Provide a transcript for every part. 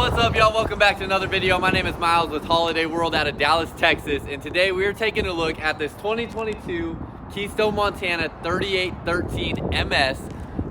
What's up, y'all? Welcome back to another video. My name is Miles with Holiday World out of Dallas, Texas, and today we are taking a look at this 2022 Keystone, Montana 3813 MS.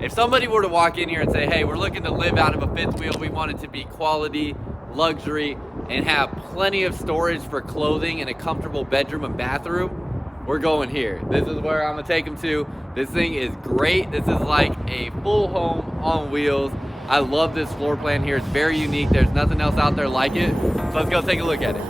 If somebody were to walk in here and say, hey, we're looking to live out of a fifth wheel, we want it to be quality, luxury, and have plenty of storage for clothing and a comfortable bedroom and bathroom, we're going here. This is where I'm gonna take them to. This thing is great. This is like a full home on wheels. I love this floor plan here. It's very unique. There's nothing else out there like it. So let's go take a look at it.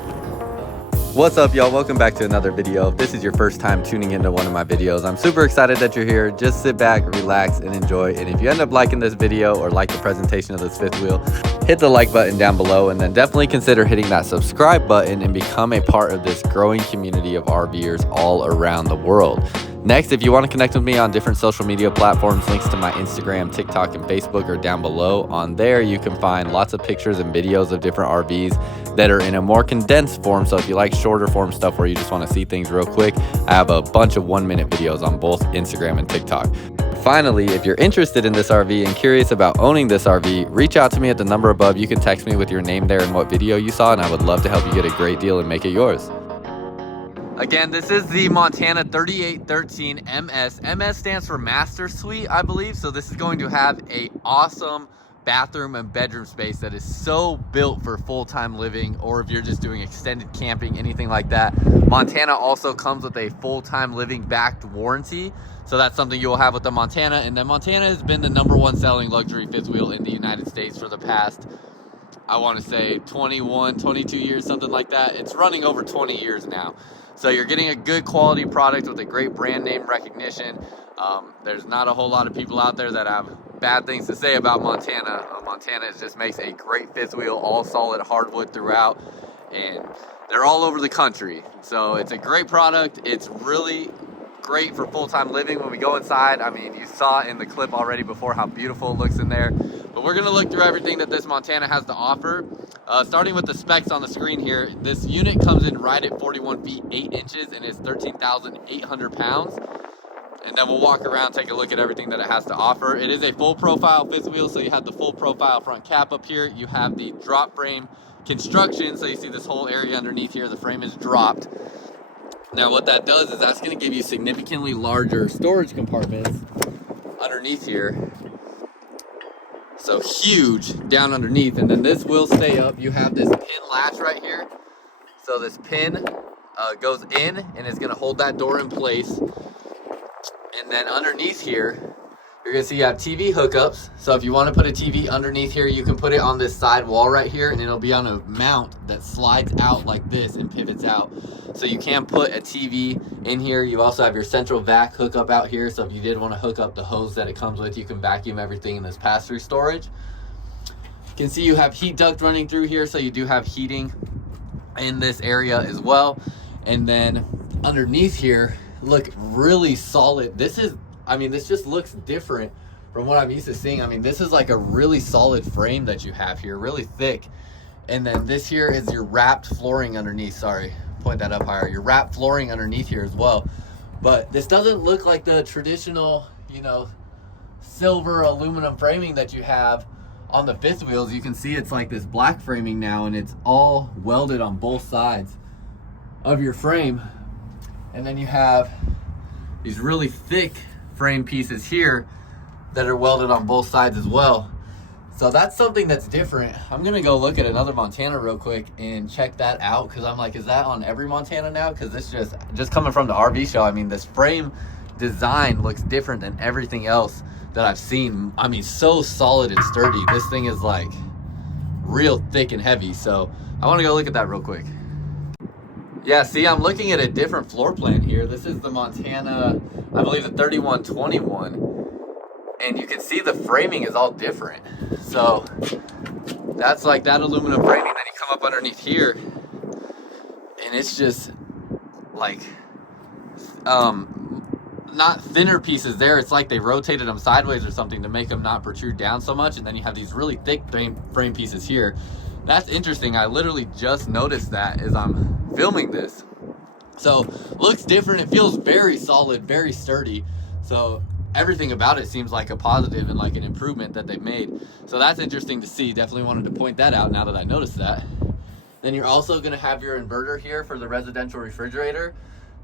What's up, y'all? Welcome back to another video. If this is your first time tuning into one of my videos, I'm super excited that you're here. Just sit back, relax, and enjoy. And if you end up liking this video or like the presentation of this fifth wheel, hit the like button down below, and then definitely consider hitting that subscribe button and become a part of this growing community of RVers all around the world. Next, if you want to connect with me on different social media platforms, links to my Instagram, TikTok, and Facebook are down below. On there, you can find lots of pictures and videos of different RVs that are in a more condensed form. So if you like shorter form stuff where you just want to see things real quick, I have a bunch of 1-minute videos on both Instagram and TikTok. Finally, if you're interested in this RV and curious about owning this RV, reach out to me at the number above. You can text me with your name there and what video you saw, and I would love to help you get a great deal and make it yours. Again, this is the Montana 3813 MS. MS stands for Master Suite, I believe. So this is going to have a awesome bathroom and bedroom space that is so built for full-time living, or if you're just doing extended camping, anything like that. Montana also comes with a full-time living backed warranty. So that's something you'll have with the Montana. And then Montana has been the #1 selling luxury fifth wheel in the United States for the past, I want to say 21, 22 years, something like that. It's running over 20 years now. So you're getting a good quality product with a great brand name recognition. There's not a whole lot of people out there that have bad things to say about Montana. Montana just makes a great fifth wheel, all solid hardwood throughout, and they're all over the country. So it's a great product. It's really great for full-time living. When we go inside, I mean, you saw in the clip already before how beautiful it looks in there. But we're gonna look through everything that this Montana has to offer. Starting with the specs on the screen here, this unit comes in right at 41 feet 8 inches and is 13,800 pounds. And then we'll walk around, take a look at everything that it has to offer. It is a full profile fifth wheel, so you have the full profile front cap up here. You have the drop frame construction, so you see this whole area underneath here, the frame is dropped. Now what that does is that's gonna give you significantly larger storage compartments underneath here. So huge down underneath, and then this will stay up. You have this pin latch right here. So this pin goes in and it's gonna hold that door in place. And then underneath here, you're gonna see you have TV hookups. So if you wanna put a TV underneath here, you can put it on this side wall right here, and it'll be on a mount that slides out like this and pivots out. So you can put a TV in here. You also have your central vac hookup out here. So if you did wanna hook up the hose that it comes with, you can vacuum everything in this pass-through storage. You can see you have heat duct running through here. So you do have heating in this area as well. And then underneath here, look really solid. This just looks different from what I'm used to seeing. I mean, this is like a really solid frame that you have here, really thick. And then this here is your wrapped flooring underneath. Sorry, point that up higher. Your wrapped flooring underneath here as well. But this doesn't look like the traditional, you know, silver aluminum framing that you have on the fifth wheels. You can see it's like this black framing now, and it's all welded on both sides of your frame. And then you have these really thick frame pieces here that are welded on both sides as well. So that's something that's different. I'm gonna go look at another Montana real quick and check that out, because I'm like, is that on every Montana now? Because this just coming from the RV show, I mean, this frame design looks different than everything else that I've seen. I mean, so solid and sturdy. This thing is like real thick and heavy. So I want to go look at that real quick. Yeah, see, I'm looking at a different floor plan here. This is the Montana, I believe the 3121, and you can see the framing is all different. So that's like that aluminum framing. Then you come up underneath here, and it's just like not thinner pieces there. It's like they rotated them sideways or something to make them not protrude down so much. And then you have these really thick frame pieces here. That's interesting. I literally just noticed that as I'm filming this. So looks different. It feels very solid, very sturdy. So everything about it seems like a positive and like an improvement that they've made. So that's interesting to see. Definitely wanted to point that out now that I noticed that. Then you're also going to have your inverter here for the residential refrigerator.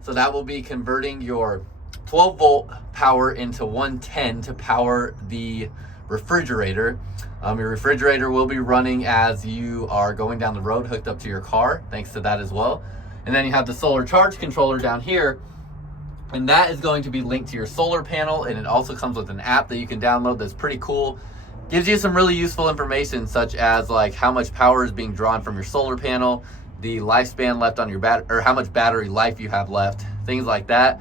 So that will be converting your 12 volt power into 110 to power the refrigerator. Your refrigerator will be running as you are going down the road hooked up to your car, thanks to that as well. And then you have the solar charge controller down here, and that is going to be linked to your solar panel, and it also comes with an app that you can download that's pretty cool. Gives you some really useful information, such as like how much power is being drawn from your solar panel, the lifespan left on your battery, or how much battery life you have left, things like that.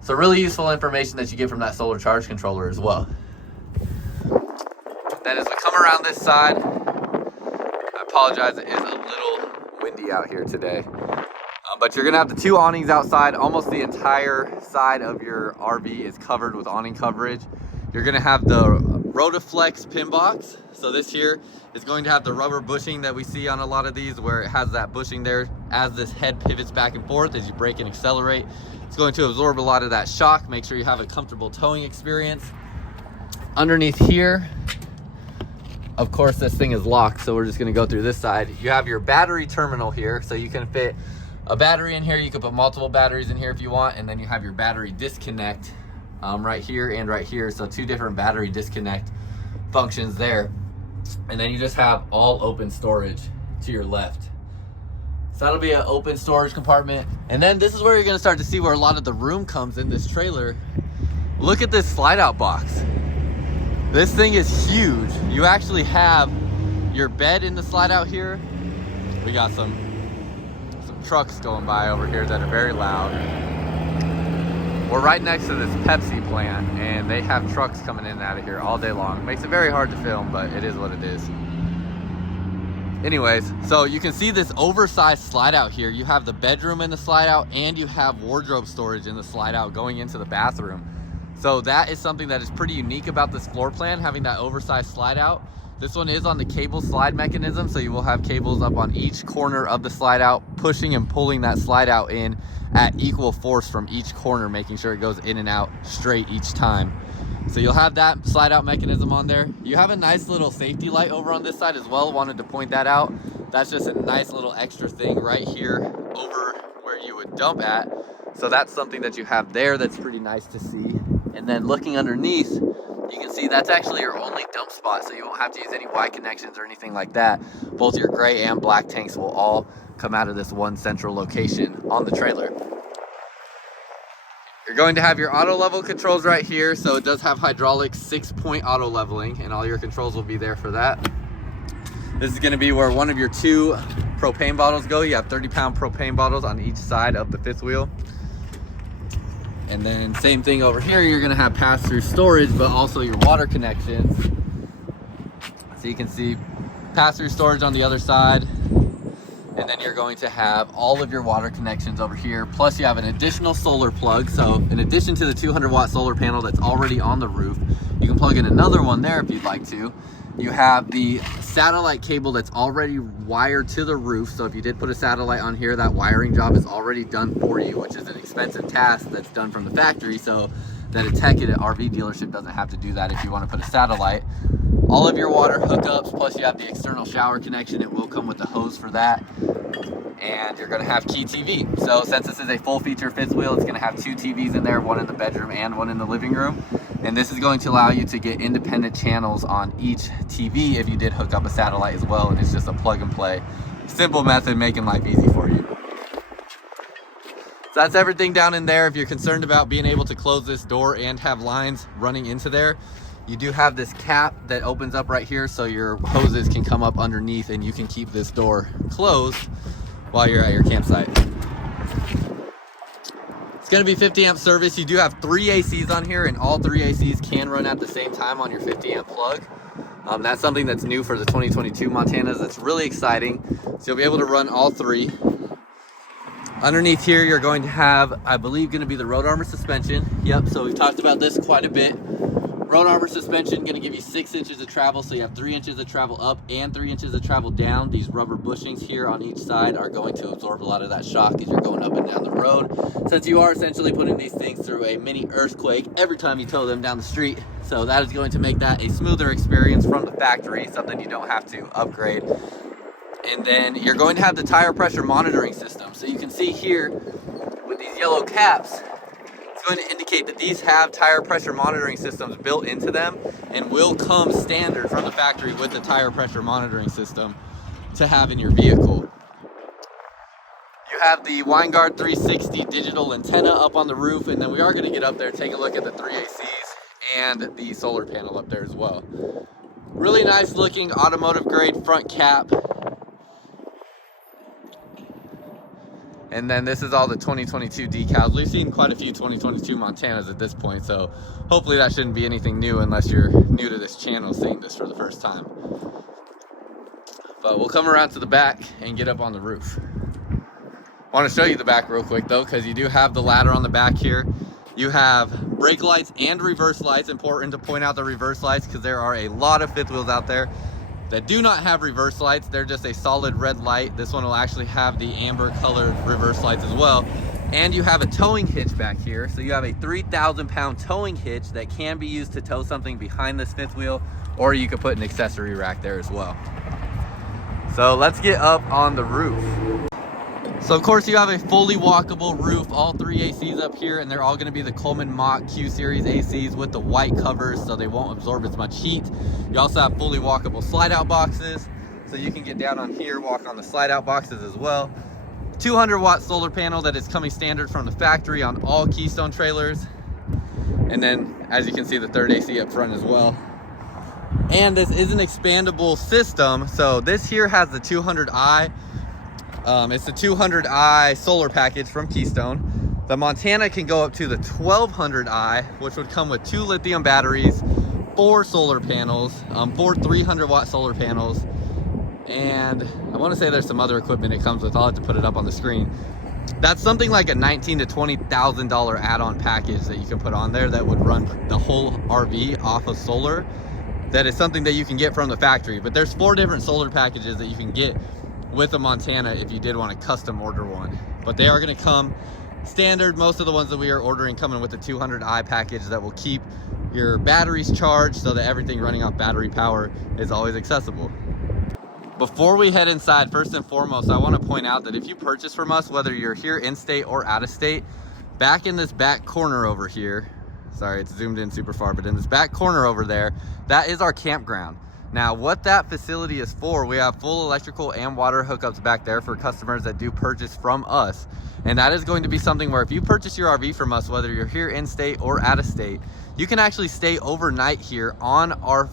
So really useful information that you get from that solar charge controller as well. Then as we come around this side, I apologize, it is a little windy out here today. But you're gonna have the two awnings outside. Almost the entire side of your RV is covered with awning coverage. You're gonna have the Rotaflex pin box. So this here is going to have the rubber bushing that we see on a lot of these, where it has that bushing there as this head pivots back and forth as you brake and accelerate. It's going to absorb a lot of that shock, make sure you have a comfortable towing experience. Underneath here, of course, this thing is locked, so we're just gonna go through this side. You have your battery terminal here, so you can fit a battery in here. You can put multiple batteries in here if you want, and then you have your battery disconnect right here and right here. So two different battery disconnect functions there. And then you just have all open storage to your left. So that'll be an open storage compartment. And then this is where you're gonna start to see where a lot of the room comes in this trailer. Look at this slide out box. This thing is huge. You actually have your bed in the slide out here. We got some trucks going by over here that are very loud. We're right next to this Pepsi plant, and they have trucks coming in and out of here all day long. Makes it very hard to film, but it is what it is. Anyways, so you can see this oversized slide out here. You have the bedroom in the slide out, and you have wardrobe storage in the slide out going into the bathroom. So that is something that is pretty unique about this floor plan, having that oversized slide out. This one is on the cable slide mechanism, so you will have cables up on each corner of the slide out, pushing and pulling that slide out in at equal force from each corner, making sure it goes in and out straight each time. So you'll have that slide out mechanism on there. You have a nice little safety light over on this side as well. Wanted to point that out. That's just a nice little extra thing right here over where you would dump at. So that's something that you have there that's pretty nice to see. And then looking underneath, you can see that's actually your only dump spot, so you won't have to use any Y connections or anything like that. Both your gray and black tanks will all come out of this one central location on the trailer. You're going to have your auto level controls right here, so it does have hydraulic 6-point auto leveling, and all your controls will be there for that. This is going to be where one of your two propane bottles go. You have 30-pound propane bottles on each side of the fifth wheel. And then same thing over here, you're gonna have pass-through storage, but also your water connections. So you can see pass-through storage on the other side. And then you're going to have all of your water connections over here. Plus you have an additional solar plug. So in addition to the 200-watt solar panel that's already on the roof, you can plug in another one there if you'd like to. You have the satellite cable that's already wired to the roof. So if you did put a satellite on here, that wiring job is already done for you, which is an expensive task that's done from the factory, so that a tech at an RV dealership doesn't have to do that if you want to put a satellite. All of your water hookups, plus you have the external shower connection. It will come with the hose for that. And you're going to have Key TV. So since this is a full feature fifth wheel, it's going to have two TVs in there, one in the bedroom and one in the living room. And this is going to allow you to get independent channels on each TV if you did hook up a satellite as well. And it's just a plug and play, simple method, making life easy for you. So that's everything down in there. If you're concerned about being able to close this door and have lines running into there, you do have this cap that opens up right here, so your hoses can come up underneath and you can keep this door closed while you're at your campsite. It's going to be 50 amp service. You do have 3 ACs on here, and all 3 ACs can run at the same time on your 50 amp plug. That's something that's new for the 2022 Montanas. That's really exciting. So you'll be able to run all 3. Underneath here, you're going to have, I believe, going to be the road armor suspension. Yep, so we've talked about this quite a bit. Road Arbor suspension, going to give you 6 inches of travel, so you have 3 inches of travel up and 3 inches of travel down. These rubber bushings here on each side are going to absorb a lot of that shock as you're going up and down the road, since you are essentially putting these things through a mini earthquake every time you tow them down the street. So that is going to make that a smoother experience from the factory, something you don't have to upgrade. And then you're going to have the tire pressure monitoring system. So you can see here with these yellow caps, going to indicate that these have tire pressure monitoring systems built into them and will come standard from the factory with the tire pressure monitoring system to have in your vehicle. You have the Winegard 360 digital antenna up on the roof, and then we are going to get up there, take a look at the 3 ACs and the solar panel up there as well. Really nice looking automotive grade front cap. And then this is all the 2022 decals. We've seen quite a few 2022 Montanas at this point, so hopefully that shouldn't be anything new unless you're new to this channel seeing this for the first time. But we'll come around to the back and get up on the roof. I want to show you the back real quick though, because you do have the ladder on the back here. You have brake lights and reverse lights. Important to point out the reverse lights because there are a lot of fifth wheels out there that do not have reverse lights. They're just a solid red light. This one will actually have the amber colored reverse lights as well. And you have a towing hitch back here. So you have a 3,000 pound towing hitch that can be used to tow something behind this fifth wheel, or you could put an accessory rack there as well. So let's get up on the roof. So of course you have a fully walkable roof, all 3 ACs up here, and they're all going to be the Coleman Q Series ACs with the white covers so they won't absorb as much heat. You also have fully walkable slide out boxes, so you can get down on here, walk on the slide out boxes as well. 200 watt solar panel that is coming standard from the factory on all Keystone trailers. And then as you can see, the third AC up front as well. And this is an expandable system. So this here has the 200i. It's the 200i solar package from Keystone. The Montana can go up to the 1200i, which would come with 2 lithium batteries, 4 solar panels, 4 300 watt solar panels, and I want to say there's some other equipment it comes with. I'll have to put it up on the screen. That's something like a $19,000 to $20,000 add-on package that you can put on there that would run the whole RV off of solar. That is something that you can get from the factory, but there's 4 different solar packages that you can get with a Montana if you did want to custom order one. But they are going to come standard. Most of the ones that we are ordering coming with the 200i package that will keep your batteries charged so that everything running off battery power is always accessible. Before we head inside, first and foremost, I want to point out that if you purchase from us, whether you're here in state or out of state, back in this back corner over here, sorry it's zoomed in super far, but in this back corner over there, that is our campground. Now, what that facility is for, we have full electrical and water hookups back there for customers that do purchase from us. And that is going to be something where if you purchase your RV from us, whether you're here in state or out of state, you can actually stay overnight here on our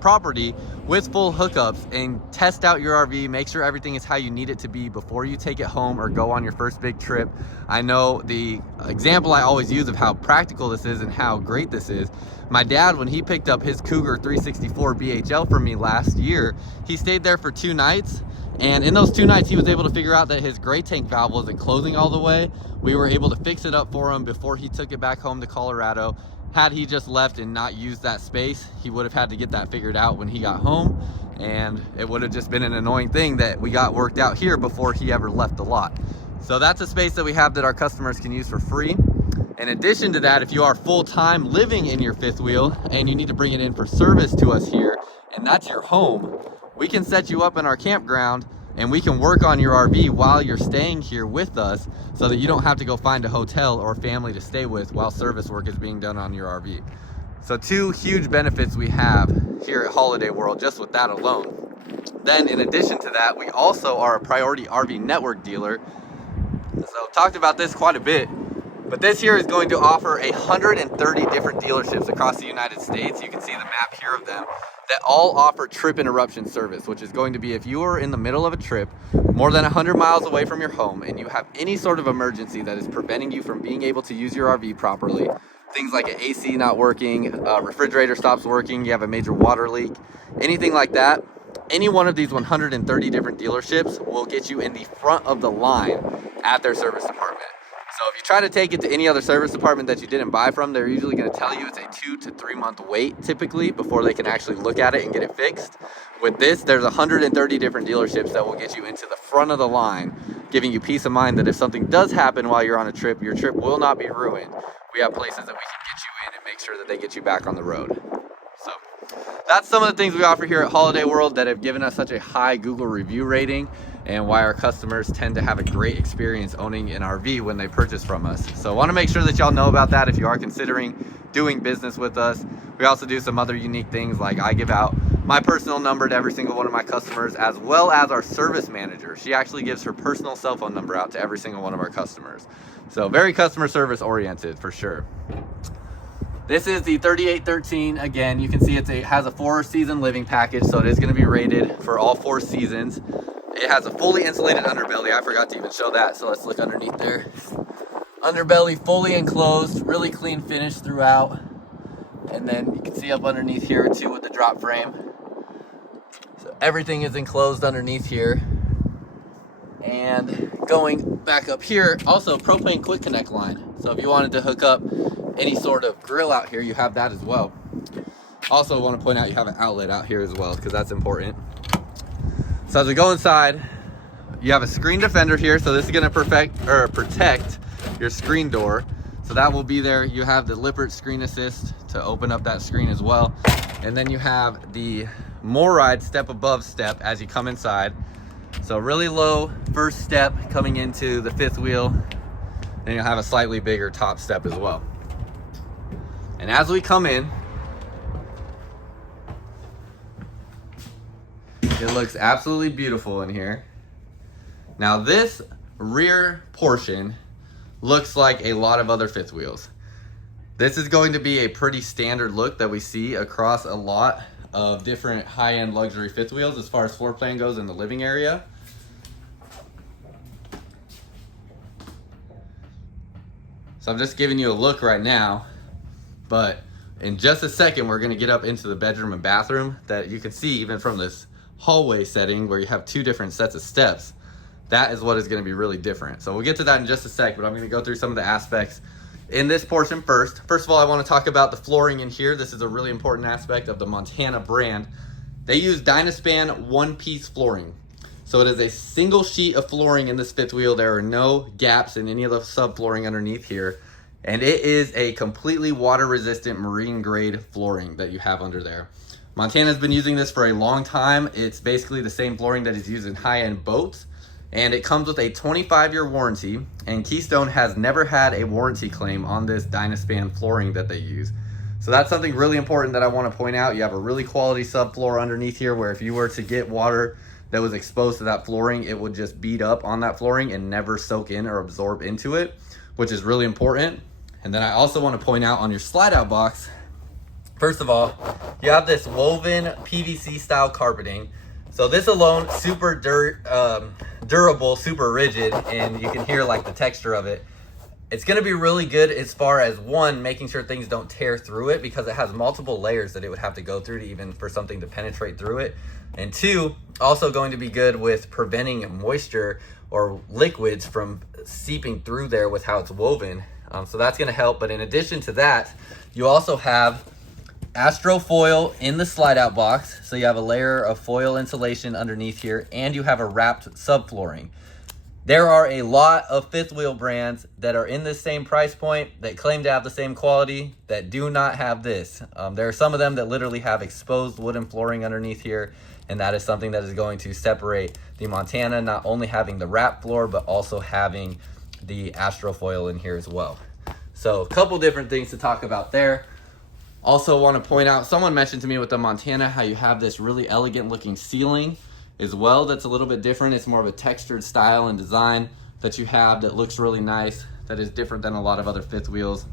property with full hookups and test out your RV, make sure everything is how you need it to be before you take it home or go on your first big trip. I know the example I always use of how practical this is and how great this is. My dad, when he picked up his Cougar 364 BHL from me last year, he stayed there for 2 nights. And in those 2 nights, he was able to figure out that his gray tank valve wasn't closing all the way. We were able to fix it up for him before he took it back home to Colorado. Had he just left and not used that space, he would have had to get that figured out when he got home. And it would have just been an annoying thing that we got worked out here before he ever left the lot. So that's a space that we have that our customers can use for free. In addition to that, if you are full-time living in your fifth wheel and you need to bring it in for service to us here, and that's your home, we can set you up in our campground and we can work on your RV while you're staying here with us so that you don't have to go find a hotel or family to stay with while service work is being done on your RV. So 2 huge benefits we have here at Holiday World just with that alone. Then in addition to that, we also are a Priority RV Network dealer. So talked about this quite a bit. But this here is going to offer 130 different dealerships across the United States. You can see the map here of them that all offer trip interruption service, which is going to be if you are in the middle of a trip more than 100 miles away from your home and you have any sort of emergency that is preventing you from being able to use your RV properly. Things like an AC not working, a refrigerator stops working, you have a major water leak, anything like that. Any one of these 130 different dealerships will get you in the front of the line at their service department. So if you try to take it to any other service department that you didn't buy from, they're usually going to tell you it's a 2 to 3 month wait typically before they can actually look at it and get it fixed. With this, there's 130 different dealerships that will get you into the front of the line, giving you peace of mind that if something does happen while you're on a trip, your trip will not be ruined. We have places that we can get you in and make sure that they get you back on the road. So that's some of the things we offer here at Holiday World that have given us such a high Google review rating, and why our customers tend to have a great experience owning an RV when they purchase from us. So I want to make sure that y'all know about that if you are considering doing business with us. We also do some other unique things, like I give out my personal number to every single one of my customers, as well as our service manager. She actually gives her personal cell phone number out to every single one of our customers. So very customer service oriented for sure. This is the 3813. Again, you can see it has a 4-season living package, so it is going to be rated for all 4 seasons. It has a fully insulated underbelly. I forgot to even show that, so let's look underneath there. Underbelly fully enclosed, really clean finish throughout. And then you can see up underneath here too with the drop frame. So everything is enclosed underneath here. And going back up here, also propane quick connect line. So if you wanted to hook up any sort of grill out here, you have that as well. Also want to point out you have an outlet out here as well, because that's important. So as we go inside, you have a screen defender here. So this is going to protect your screen door. So that will be there. You have the Lippert screen assist to open up that screen as well. And then you have the MORryde step above step as you come inside. So really low first step coming into the 5th wheel. Then you'll have a slightly bigger top step as well. And as we come in, it looks absolutely beautiful in here. Now this rear portion looks like a lot of other 5th wheels. This is going to be a pretty standard look that we see across a lot of different high-end luxury 5th wheels as far as floor plan goes in the living area. So I'm just giving you a look right now, but in just a second we're going to get up into the bedroom and bathroom that you can see even from this hallway setting where you have 2 different sets of steps. That is what is going to be really different. So we'll get to that in just a sec, but I'm going to go through some of the aspects in this portion first. First of all, I want to talk about the flooring in here. This is a really important aspect of the Montana brand. They use Dynaspan one-piece flooring. So it is a single sheet of flooring in this 5th wheel. There are no gaps in any of the subflooring underneath here. And it is a completely water-resistant marine grade flooring that you have under there. Montana's been using this for a long time. It's basically the same flooring that is used in high-end boats. And it comes with a 25-year warranty, and Keystone has never had a warranty claim on this Dynaspan flooring that they use. So that's something really important that I want to point out. You have a really quality subfloor underneath here where if you were to get water that was exposed to that flooring, it would just bead up on that flooring and never soak in or absorb into it, which is really important. And then I also want to point out on your slide out box, first of all, you have this woven PVC style carpeting. So this alone, super durable, super rigid, and you can hear like the texture of it. It's gonna be really good as far as one, making sure things don't tear through it because it has multiple layers that it would have to go through to even for something to penetrate through it. And 2, also going to be good with preventing moisture or liquids from seeping through there with how it's woven. So that's gonna help. But in addition to that, you also have Astro foil in the slide out box. So you have a layer of foil insulation underneath here, and you have a wrapped subflooring. There are a lot of 5th wheel brands that are in this same price point that claim to have the same quality that do not have this. There are some of them that literally have exposed wooden flooring underneath here, and that is something that is going to separate the Montana not only having the wrap floor but also having the Astro foil in here as well. So a couple different things to talk about there. Also want to point out, someone mentioned to me with the Montana how you have this really elegant looking ceiling as well that's a little bit different. It's more of a textured style and design that you have that looks really nice, that is different than a lot of other 5th wheels.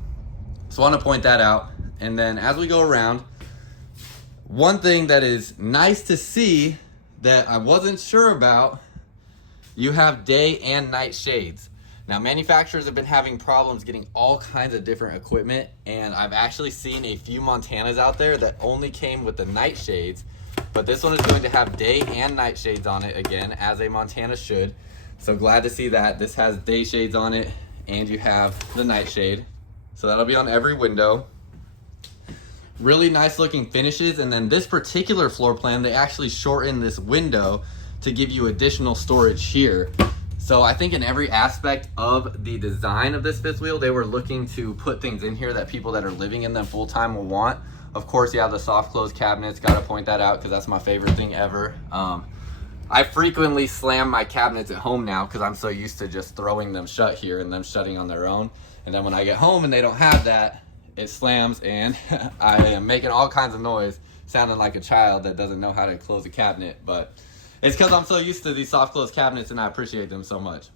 So I want to point that out. And then as we go around, one thing that is nice to see that I wasn't sure about, you have day and night shades. Now, manufacturers have been having problems getting all kinds of different equipment, and I've actually seen a few Montanas out there that only came with the night shades, but this one is going to have day and night shades on it again, as a Montana should. So glad to see that. This has day shades on it, and you have the nightshade. So that'll be on every window. Really nice looking finishes. And then this particular floor plan, they actually shorten this window to give you additional storage here. So I think in every aspect of the design of this fifth wheel, they were looking to put things in here that people that are living in them full time will want. Of course, you have the soft close cabinets. Got to point that out because that's my favorite thing ever. I frequently slam my cabinets at home now because I'm so used to just throwing them shut here and them shutting on their own. And then when I get home and they don't have that, it slams and I am making all kinds of noise, sounding like a child that doesn't know how to close a cabinet. But it's because I'm so used to these soft close cabinets and I appreciate them so much.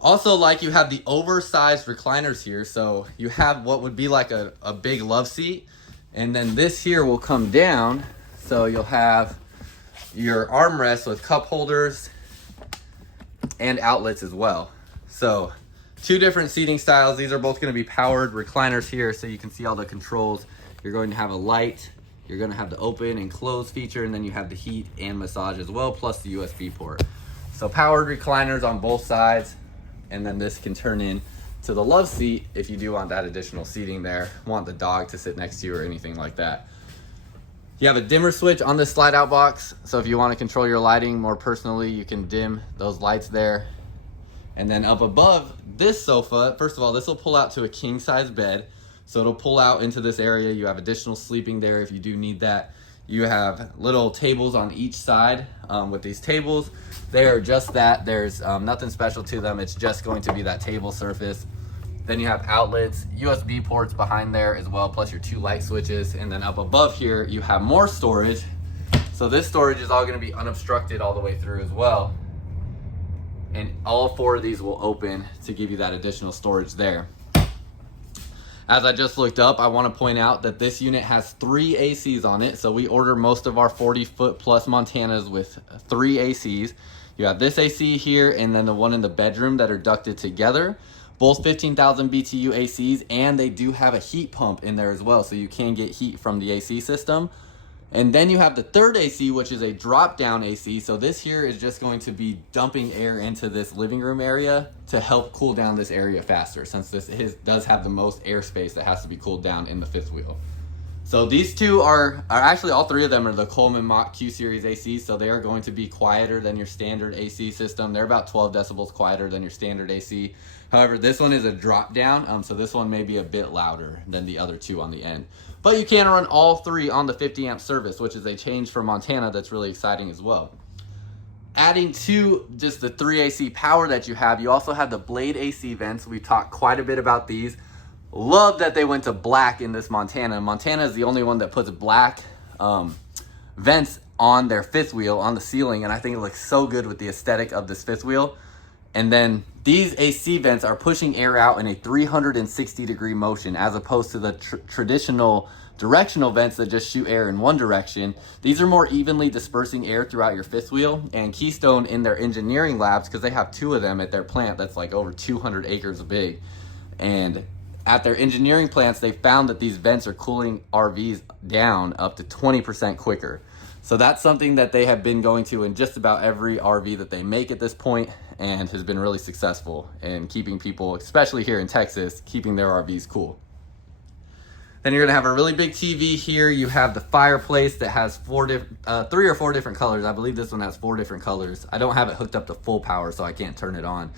Also, like, you have the oversized recliners here. So you have what would be like a big love seat. And then this here will come down. So you'll have your armrest with cup holders and outlets as well. So 2 different seating styles. These are both going to be powered recliners here, so you can see all the controls. You're going to have a light, you're going to have the open and close feature, and then you have the heat and massage as well, plus the USB port. So powered recliners on both sides, and then this can turn in to the love seat if you do want that additional seating there, want the dog to sit next to you or anything like that. You have a dimmer switch on this slide out box, so if you want to control your lighting more personally, you can dim those lights there. And then up above this sofa, first of all, this will pull out to a king size bed. So it'll pull out into this area. You have additional sleeping there if you do need that. You have little tables on each side with these tables. They are just that. There's nothing special to them. It's just going to be that table surface. Then you have outlets, USB ports behind there as well, plus your 2 light switches. And then up above here, you have more storage. So this storage is all going to be unobstructed all the way through as well. And all 4 of these will open to give you that additional storage there. As I just looked up, I want to point out that this unit has 3 ACs on it. So we order most of our 40-foot plus Montanas with 3 ACs. You have this AC here and then the one in the bedroom that are ducted together. Both 15,000 BTU ACs, and they do have a heat pump in there as well. So you can get heat from the AC system. And then you have the third AC, which is a drop down AC. So this here is just going to be dumping air into this living room area to help cool down this area faster, since this does have the most airspace that has to be cooled down in the fifth wheel. So these 2 are actually, all 3 of them are the Coleman Q Series AC. So they are going to be quieter than your standard AC system. They're about 12 decibels quieter than your standard AC. However, this one is a drop down. So this one may be a bit louder than the other 2 on the end. But you can run all 3 on the 50 amp service, which is a change for Montana that's really exciting as well. Adding to just the 3 AC power that you have, you also have the blade AC vents. We've talked quite a bit about these. Love that they went to black in this Montana. Montana is the only one that puts black vents on their fifth wheel on the ceiling, and I think it looks so good with the aesthetic of this fifth wheel. And then these AC vents are pushing air out in a 360-degree motion, as opposed to the traditional directional vents that just shoot air in one direction. These are more evenly dispersing air throughout your fifth wheel. And Keystone, in their engineering labs, because they have 2 of them at their plant that's like over 200 acres big, and at their engineering plants, they found that these vents are cooling RVs down up to 20% quicker. So that's something that they have been going to in just about every RV that they make at this point, and has been really successful in keeping people, especially here in Texas, keeping their RVs cool. Then you're gonna have a really big TV here. You have the fireplace that has 3 or 4 different colors. I believe this one has 4 different colors. I don't have it hooked up to full power, so I can't turn it on.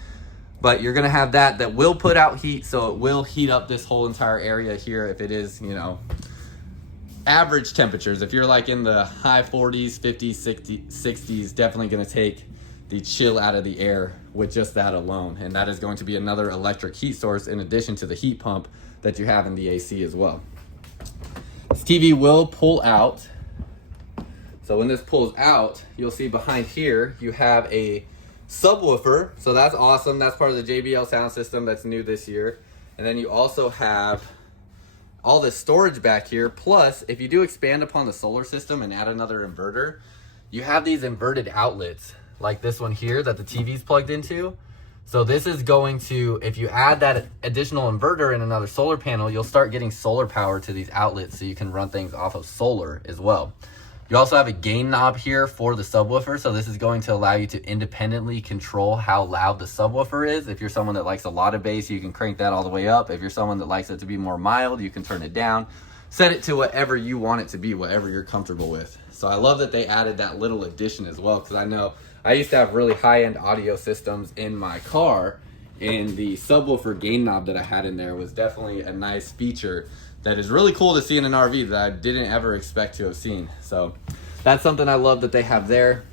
But you're gonna have that will put out heat, so it will heat up this whole entire area here if it is, you know, average temperatures. If you're like in the high 40s, 50s, 60s, definitely gonna take the chill out of the air with just that alone. And that is going to be another electric heat source in addition to the heat pump that you have in the AC as well. This TV will pull out. So when this pulls out, you'll see behind here, you have a subwoofer. So that's awesome. That's part of the JBL sound system that's new this year. And then you also have all this storage back here. Plus, if you do expand upon the solar system and add another inverter, you have these inverted outlets like this one here that the TV's plugged into. So this is going to, if you add that additional inverter and another solar panel, you'll start getting solar power to these outlets, so you can run things off of solar as well. You also have a gain knob here for the subwoofer, so this is going to allow you to independently control how loud the subwoofer is. If you're someone that likes a lot of bass, you can crank that all the way up. If you're someone that likes it to be more mild, you can turn it down. Set it to whatever you want it to be, whatever you're comfortable with. So I love that they added that little addition as well, because I know I used to have really high-end audio systems in my car, and the subwoofer gain knob that I had in there was definitely a nice feature that is really cool to see in an RV that I didn't ever expect to have seen. So that's something I love that they have there.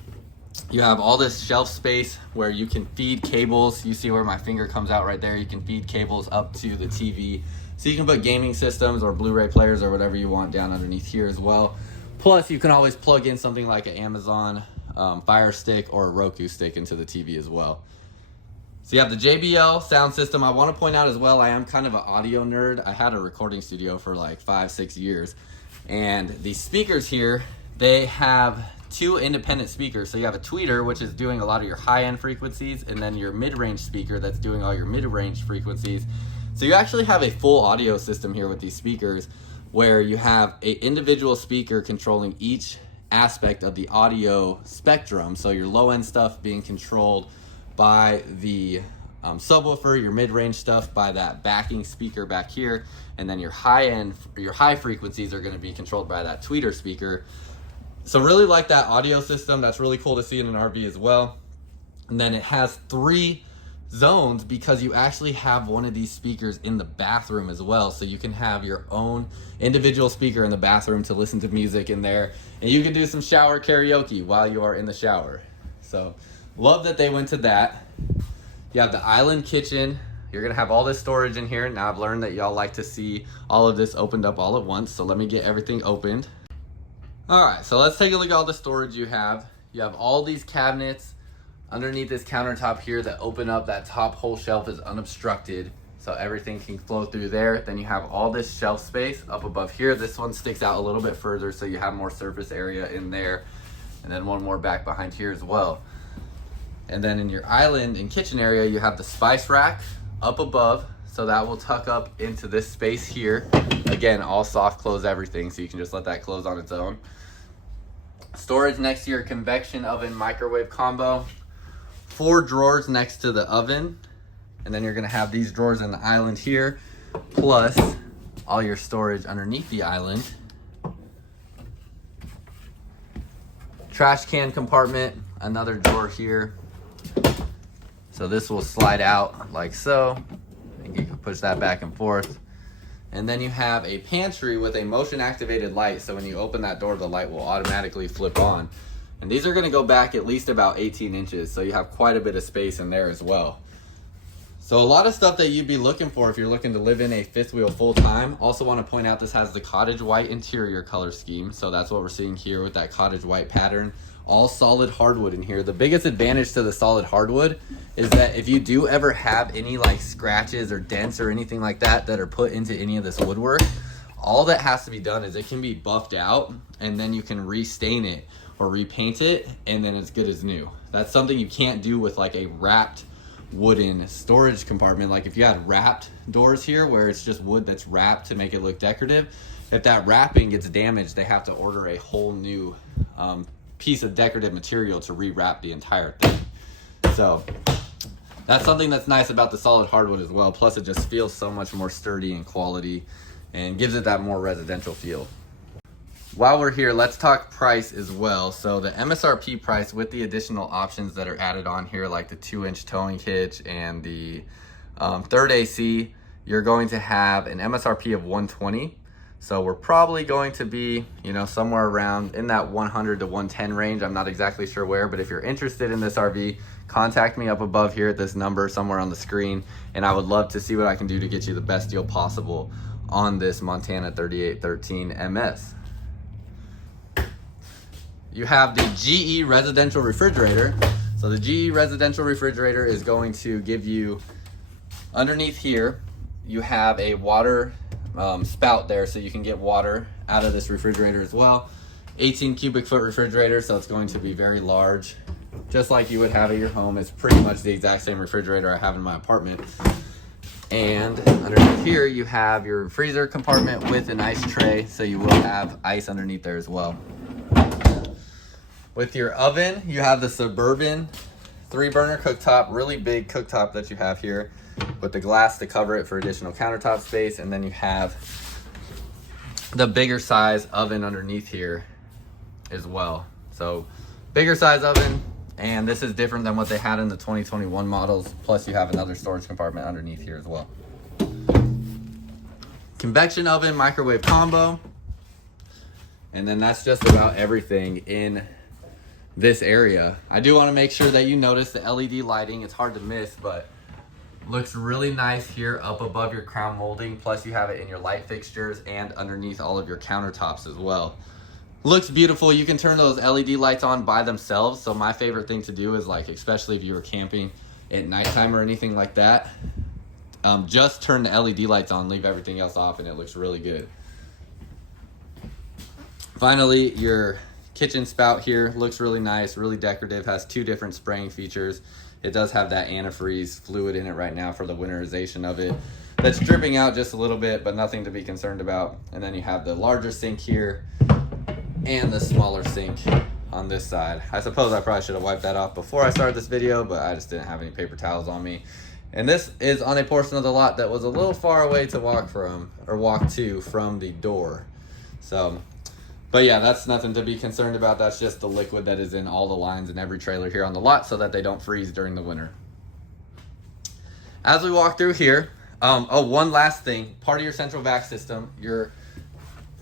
You have all this shelf space where you can feed cables. You see where my finger comes out right there. You can feed cables up to the TV. So you can put gaming systems or Blu-ray players or whatever you want down underneath here as well. Plus, you can always plug in something like an Amazon Fire Stick or a Roku stick into the TV as well. So you have the JBL sound system. I want to point out as well, I am kind of an audio nerd. I had a recording studio for like 5-6 years. And the speakers here, they have 2 independent speakers. So you have a tweeter, which is doing a lot of your high-end frequencies, and then your mid-range speaker that's doing all your mid-range frequencies. So you actually have a full audio system here with these speakers, where you have an individual speaker controlling each aspect of the audio spectrum. So your low-end stuff being controlled by the subwoofer, your mid-range stuff by that backing speaker back here, and then your high frequencies are going to be controlled by that tweeter speaker. So really like that audio system. That's really cool to see in an RV as well. And then it has 3 zones because you actually have one of these speakers in the bathroom as well, so you can have your own individual speaker in the bathroom to listen to music in there, and you can do some shower karaoke while you are in the shower. So love that they went to that. You have the island kitchen. You're gonna have all this storage in here. Now I've learned that y'all like to see all of this opened up all at once, so let me get everything opened. All right, so let's take a look at all the storage you have. You have all these cabinets underneath this countertop here that open up. That top whole shelf is unobstructed, so everything can flow through there. Then you have all this shelf space up above here. This one sticks out a little bit further, so you have more surface area in there. And then one more back behind here as well. And then in your island and kitchen area, you have the spice rack up above, so that will tuck up into this space here. Again, all soft close everything, so you can just let that close on its own. Storage next to your convection oven microwave combo. 4 drawers next to the oven, and then you're gonna have these drawers in the island here, plus all your storage underneath the island. Trash can compartment, another drawer here. So this will slide out like so, and you can push that back and forth. And then you have a pantry with a motion activated light, so when you open that door, the light will automatically flip on. And these are gonna go back at least about 18 inches, so you have quite a bit of space in there as well. So a lot of stuff that you'd be looking for if you're looking to live in a 5th wheel full time. Also want to point out this has the cottage white interior color scheme, so that's what we're seeing here with that cottage white pattern. All solid hardwood in here. The biggest advantage to the solid hardwood is that if you do ever have any like scratches or dents or anything like that that are put into any of this woodwork, all that has to be done is it can be buffed out, and then you can restain it or repaint it, and then it's good as new. That's something you can't do with like a wrapped wooden storage compartment. Like if you had wrapped doors here where it's just wood that's wrapped to make it look decorative, if that wrapping gets damaged, they have to order a whole new piece of decorative material to rewrap the entire thing. So that's something that's nice about the solid hardwood as well. Plus it just feels so much more sturdy and quality and gives it that more residential feel. While we're here, let's talk price as well. So the MSRP price with the additional options that are added on here, like the 2-inch towing hitch and the third AC, you're going to have an MSRP of $120. So we're probably going to be, you know, somewhere around in that 100 to 110 range. I'm not exactly sure where, but if you're interested in this RV, contact me up above here at this number somewhere on the screen, and I would love to see what I can do to get you the best deal possible on this Montana 3813 MS. You have the GE residential refrigerator. So the GE residential refrigerator is going to give you, underneath here, you have a water spout there, so you can get water out of this refrigerator as well. 18 cubic foot refrigerator, so it's going to be very large, just like you would have at your home. It's pretty much the exact same refrigerator I have in my apartment. And underneath here, you have your freezer compartment with an ice tray, so you will have ice underneath there as well. With your oven, you have the Suburban 3-burner cooktop, really big cooktop that you have here with the glass to cover it for additional countertop space. And then you have the bigger size oven underneath here as well. So bigger size oven, and this is different than what they had in the 2021 models. Plus you have another storage compartment underneath here as well. Convection oven, microwave combo. And then that's just about everything in this area. I do want to make sure that you notice the LED lighting. It's hard to miss, but looks really nice here up above your crown molding. Plus you have it in your light fixtures and underneath all of your countertops as well. Looks beautiful. You can turn those LED lights on by themselves. So my favorite thing to do is, like, especially if you were camping at nighttime or anything like that, just turn the LED lights on, leave everything else off, and it looks really good. Finally, your kitchen spout here looks really nice, really decorative, has 2 different spraying features. It does have that antifreeze fluid in it right now for the winterization of it. That's dripping out just a little bit, but nothing to be concerned about. And then you have the larger sink here and the smaller sink on this side. I suppose I probably should have wiped that off before I started this video, but I just didn't have any paper towels on me. And this is on a portion of the lot that was a little far away to walk to from the door. So, but yeah, that's nothing to be concerned about. That's just the liquid that is in all the lines in every trailer here on the lot so that they don't freeze during the winter. As we walk through here, one last thing, part of your central vac system, your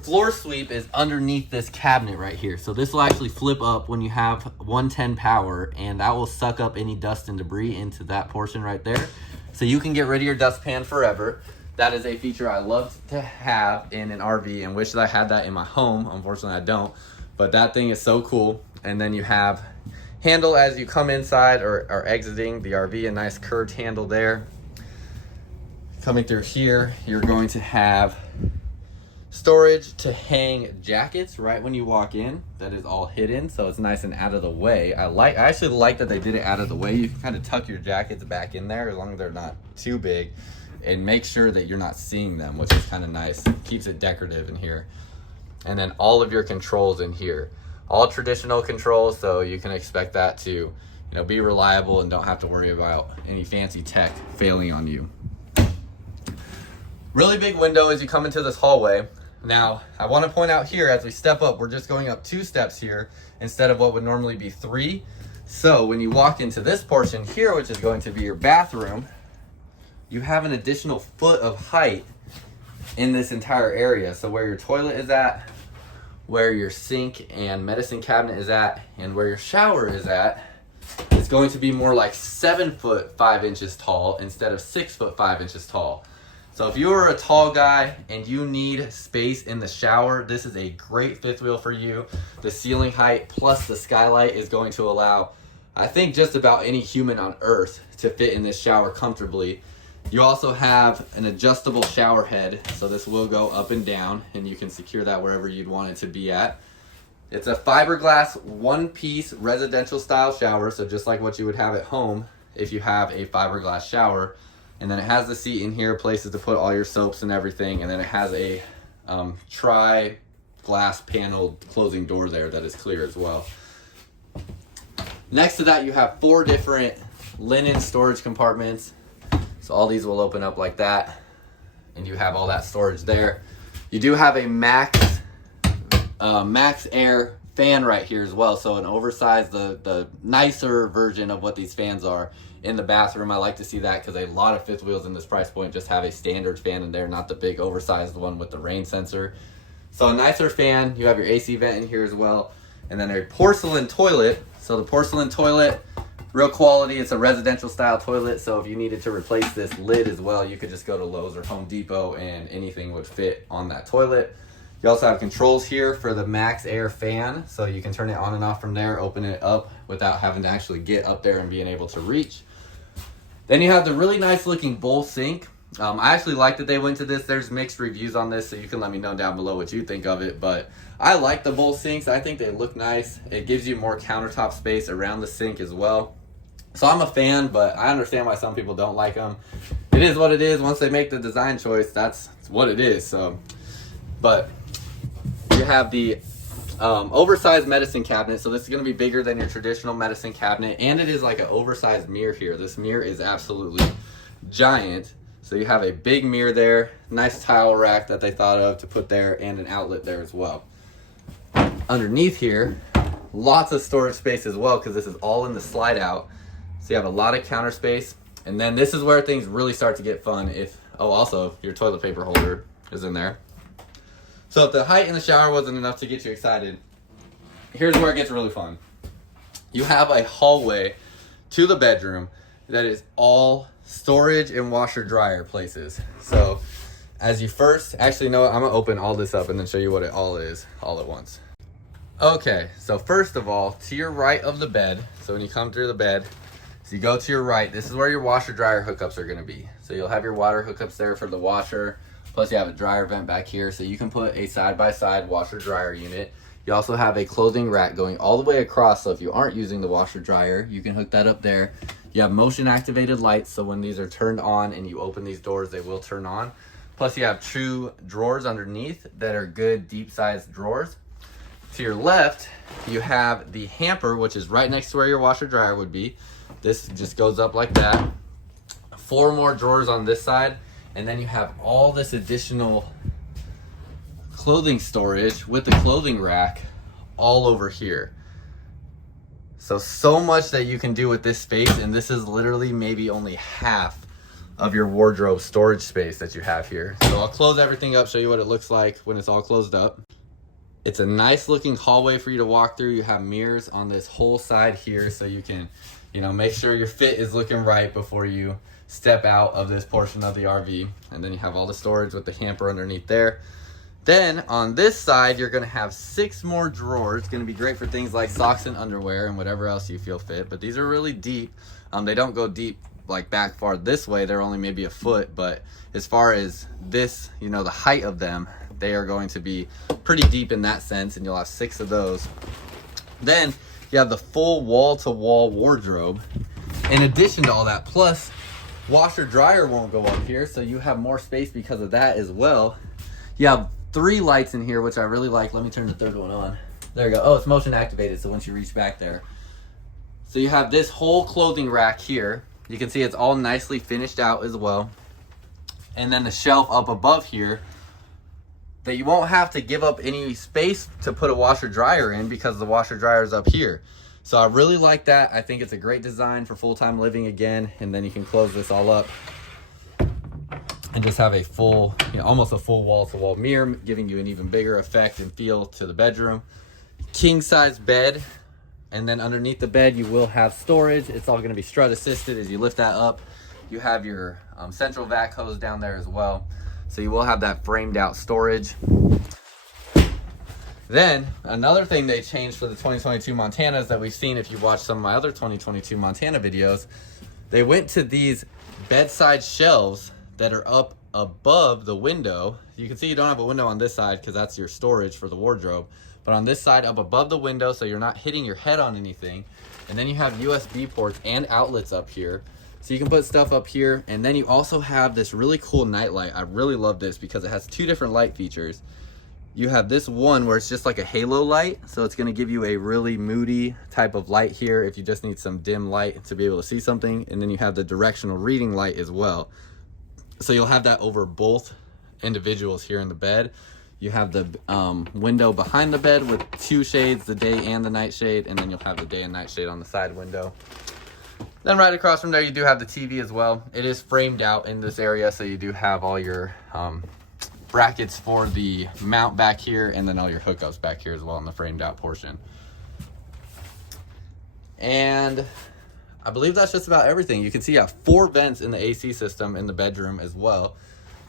floor sweep is underneath this cabinet right here. So this will actually flip up when you have 110 power, and that will suck up any dust and debris into that portion right there. So you can get rid of your dustpan forever. That is a feature I love to have in an RV and wish that I had that in my home. Unfortunately, I don't, but that thing is so cool. And then you have handle as you come inside or are exiting the RV, a nice curved handle there. Coming through here, you're going to have storage to hang jackets right when you walk in. That is all hidden, so it's nice and out of the way. I actually like that they did it out of the way. You can kind of tuck your jackets back in there as long as they're not too big, and make sure that you're not seeing them, which is kind of nice. Keeps it decorative in here. And then all of your controls in here, all traditional controls, so you can expect that to, be reliable and don't have to worry about any fancy tech failing on you. Really big window as you come into this hallway. Now, I want to point out here, as we step up, we're just going up 2 steps here instead of what would normally be 3. So when you walk into this portion here, which is going to be your bathroom, you have an additional foot of height in this entire area. So where your toilet is at, where your sink and medicine cabinet is at, and where your shower is at, it's going to be more like 7 foot 5 inches tall instead of 6 foot 5 inches tall. So if you are a tall guy and you need space in the shower, this is a great fifth wheel for you. The ceiling height plus the skylight is going to allow, I think, just about any human on earth to fit in this shower comfortably. You also have an adjustable shower head, so this will go up and down, and you can secure that wherever you'd want it to be at. It's a fiberglass 1-piece residential style shower, so just like what you would have at home if you have a fiberglass shower. And then it has the seat in here, places to put all your soaps and everything, and then it has a tri-glass paneled closing door there that is clear as well. Next to that, you have 4 different linen storage compartments. So all these will open up like that, and you have all that storage there. You do have a max air fan right here as well, so an oversized, the nicer version of what these fans are in the bathroom. I like to see that because a lot of fifth wheels in this price point just have a standard fan in there, not the big oversized one with the rain sensor. So a nicer fan. You have your AC vent in here as well, and then a porcelain toilet. So the porcelain toilet, real quality. It's a residential style toilet, so if you needed to replace this lid as well, you could just go to Lowe's or Home Depot and anything would fit on that toilet. You also have controls here for the max air fan, so you can turn it on and off from there, open it up without having to actually get up there and being able to reach. Then you have the really nice looking bowl sink. I actually like that they went to this. There's mixed reviews on this, so you can let me know down below what you think of it, but I like the bowl sinks. I think they look nice. It gives you more countertop space around the sink as well. So I'm a fan, but I understand why some people don't like them. It is what it is. Once they make the design choice, that's what it is. So, but you have the oversized medicine cabinet. So this is going to be bigger than your traditional medicine cabinet, and it is like an oversized mirror here. This mirror is absolutely giant. So you have a big mirror there, nice tile rack that they thought of to put there, and an outlet there as well. Underneath here, lots of storage space as well, because this is all in the slide out. So you have a lot of counter space. And then this is where things really start to get fun. Also your toilet paper holder is in there. So if the height in the shower wasn't enough to get you excited, here's where it gets really fun. You have a hallway to the bedroom that is all storage and washer dryer places. So as you first, actually no, I'm gonna open all this up and then show you what it all is all at once. Okay, so first of all, to your right of the bed, so when you come through the bed, so you go to your right, this is where your washer dryer hookups are gonna be. So you'll have your water hookups there for the washer, plus you have a dryer vent back here, so you can put a side-by-side washer dryer unit. You also have a clothing rack going all the way across, so if you aren't using the washer dryer, you can hook that up there. You have motion activated lights, so when these are turned on and you open these doors, they will turn on. Plus you have two drawers underneath that are good deep sized drawers. To your left, you have the hamper, which is right next to where your washer dryer would be. This just goes up like that. 4 more drawers on this side, and then you have all this additional clothing storage with the clothing rack all over here. So much that you can do with this space, and this is literally maybe only half of your wardrobe storage space that you have here. So I'll close everything up, show you what it looks like when it's all closed up. It's a nice looking hallway for you to walk through. You have mirrors on this whole side here, so you can, make sure your fit is looking right before you step out of this portion of the RV. And then you have all the storage with the hamper underneath there. Then on this side, you're gonna have 6 more drawers. It's gonna be great for things like socks and underwear and whatever else you feel fit, but these are really deep. They don't go deep like back far this way. They're only maybe a foot, but as far as this, the height of them, they are going to be pretty deep in that sense, and you'll have 6 of those. Then you have the full wall-to-wall wardrobe. In addition to all that, plus washer dryer won't go up here, so you have more space because of that as well. You have 3 lights in here, which I really like. Let me turn the third one on. There you go. Oh, it's motion activated, so once you reach back there. So you have this whole clothing rack here. You can see it's all nicely finished out as well. And then the shelf up above here that you won't have to give up any space to put a washer dryer in, because the washer dryer is up here. So I really like that. I think it's a great design for full-time living again. And then you can close this all up and just have a full, almost a full wall-to-wall mirror, giving you an even bigger effect and feel to the bedroom. King size bed, and then underneath the bed you will have storage. It's all going to be strut assisted. As you lift that up, you have your central vac hose down there as well, so you will have that framed out storage. Then another thing they changed for the 2022 Montanas that we've seen if you watch some of my other 2022 Montana videos, they went to these bedside shelves that are up above the window. You can see you don't have a window on this side because that's your storage for the wardrobe, but on this side up above the window, so you're not hitting your head on anything. And then you have USB ports and outlets up here, so you can put stuff up here. And then you also have this really cool night light. I really love this because it has 2 different light features. You have this one where it's just like a halo light, so it's going to give you a really moody type of light here if you just need some dim light to be able to see something. And then you have the directional reading light as well, so you'll have that over both individuals here in the bed. You have the window behind the bed with 2 shades, the day and the night shade, and then you'll have the day and night shade on the side window. Then right across from there, you do have the TV as well. It is framed out in this area, so you do have all your brackets for the mount back here, and then all your hookups back here as well in the framed out portion. And I believe that's just about everything. You can see you have 4 vents in the AC system in the bedroom as well,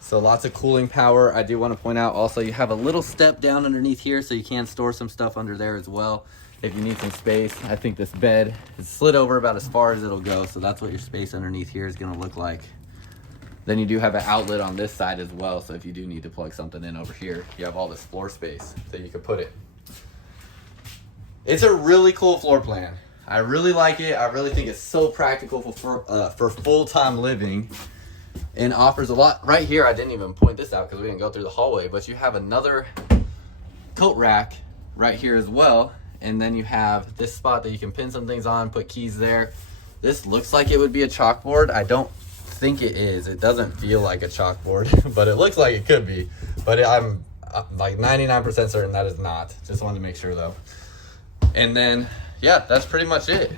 so lots of cooling power. I do want to point out also you have a little step down underneath here, so you can store some stuff under there as well if you need some space. I think this bed is slid over about as far as it'll go, so that's what your space underneath here is going to look like. Then you do have an outlet on this side as well, so if you do need to plug something in over here, you have all this floor space that you can put it. It's a really cool floor plan. I really like it. I really think it's so practical for full-time living, and offers a lot. Right here, I didn't even point this out because we didn't go through the hallway, but you have another coat rack right here as well. And then you have this spot that you can pin some things on, put keys there. This looks like it would be a chalkboard. I don't think it is. It doesn't feel like a chalkboard, but it looks like it could be. But I'm like 99% certain that is not. Just wanted to make sure though. And then, yeah, that's pretty much it.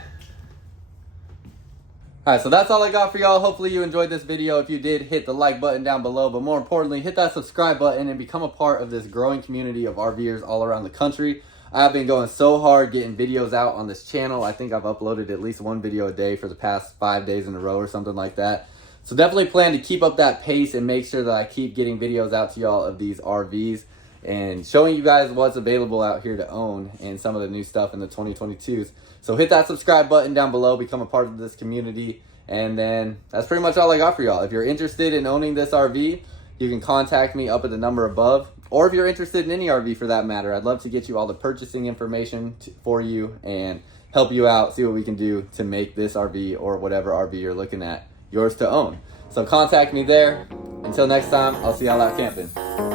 All right, so that's all I got for y'all. Hopefully you enjoyed this video. If you did, hit the like button down below, but more importantly, hit that subscribe button and become a part of this growing community of RVers all around the country. I've been going so hard getting videos out on this channel. I think I've uploaded at least one video a day for the past 5 days in a row or something like that. So definitely plan to keep up that pace and make sure that I keep getting videos out to y'all of these RVs and showing you guys what's available out here to own and some of the new stuff in the 2022s. So hit that subscribe button down below, become a part of this community, and then that's pretty much all I got for y'all. If you're interested in owning this RV, you can contact me up at the number above. Or if you're interested in any RV for that matter, I'd love to get you all the purchasing information for you and help you out, see what we can do to make this RV or whatever RV you're looking at yours to own. So contact me there. Until next time, I'll see y'all out camping.